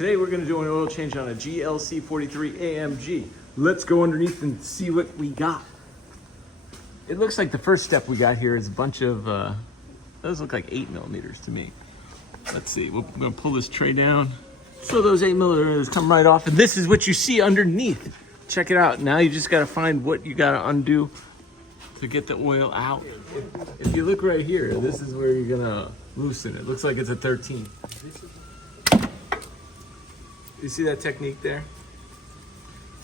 Today we're going to do an oil change on a GLC 43 AMG. Let's go underneath and see what we got. It looks like the first step we got here is a bunch of, those look like 8mm to me. Let's see, we're going to pull this tray down. So those 8mm come right off, and this is what you see underneath. Check it out. Now you just got to find what you got to undo to get the oil out. If you look right here, this is where you're going to loosen it. Looks like it's a 13. You see that technique there?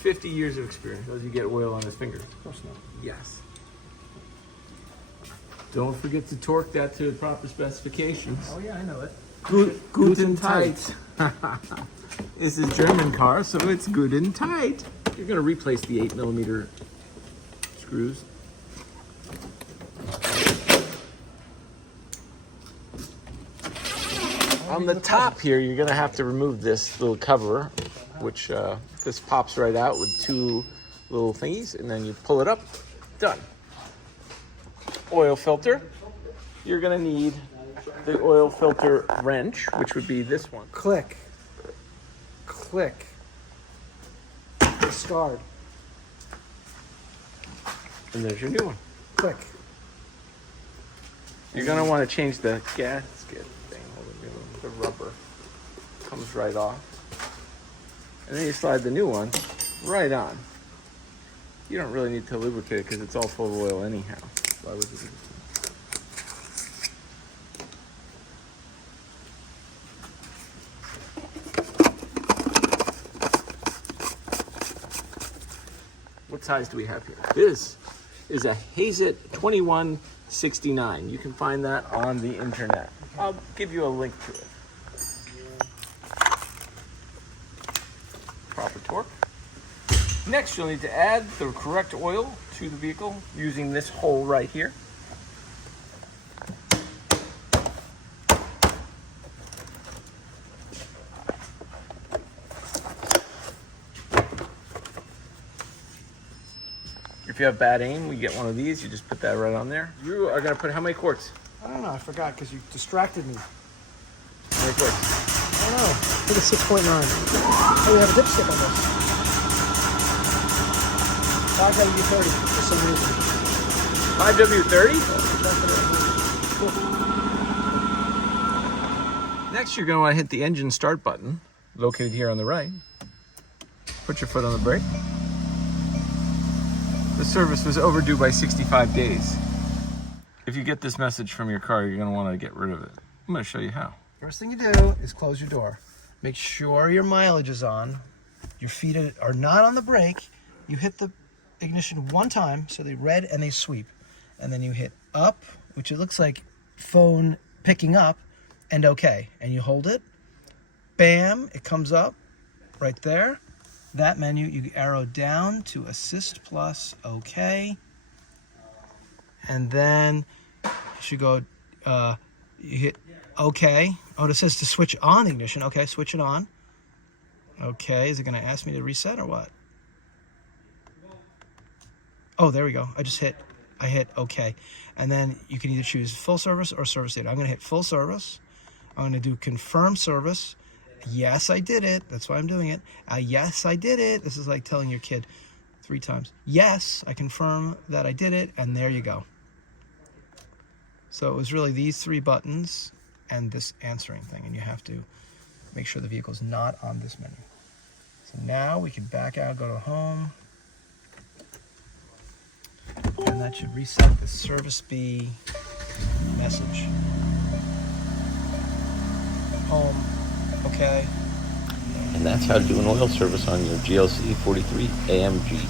50 years of experience. Does you get oil on his fingers? Of course not. Yes. Don't forget to torque that to the proper specifications. Oh yeah, I know it. Guten tight. This is German car, so it's good and tight. You're gonna replace the 8mm screws. On the top here, you're gonna have to remove this little cover, which this pops right out with two little thingies, and then you pull it up. Done. Oil filter. You're gonna need the oil filter wrench, which would be this one. Click. Click. Discard. And there's your new one. Click. You're gonna want to change the gasket thing. The rubber comes right off. And then you slide the new one right on. You don't really need to lubricate it because it's all full of oil anyhow. Why would you do this? What size do we have here? This is a Hazet 2169. You can find that on the internet. I'll give you a link to it. Proper torque. Next, you'll need to add the correct oil to the vehicle using this hole right here. If you have bad aim, we get one of these. You just put that right on there. You are going to put how many quarts? I don't know, I forgot because you distracted me. How many quarts? I don't know. I think it's 6.9. Oh, we have a dipstick on this. 5W30 for some reason. 5W30? Next, you're going to want to hit the engine start button, located here on the right. Put your foot on the brake. The service was overdue by 65 days. If you get this message from your car, you're going to want to get rid of it. I'm going to show you how. First thing you do is close your door. Make sure your mileage is on. Your feet are not on the brake. You hit the ignition one time, so they red and they sweep. And then you hit up, which it looks like phone picking up, and okay. And you hold it. Bam, it comes up right there. That menu, you arrow down to assist plus okay. And then you should go, you hit okay. Oh, it says to switch on ignition. Okay, switch it on. Okay, is it gonna ask me to reset or what? Oh, there we go. I hit okay. And then you can either choose full service or service data. I'm gonna hit full service. I'm gonna do confirm service. Yes, I did it. That's why I'm doing it. Yes, I did it. This is like telling your kid 3 times. Yes, I confirm that I did it, and there you go. So it was really these 3 buttons and this answering thing, and you have to make sure the vehicle's not on this menu. So now we can back out, go to home, and that should reset the service B message. Home. Okay. And that's how to do an oil service on your GLC 43 AMG.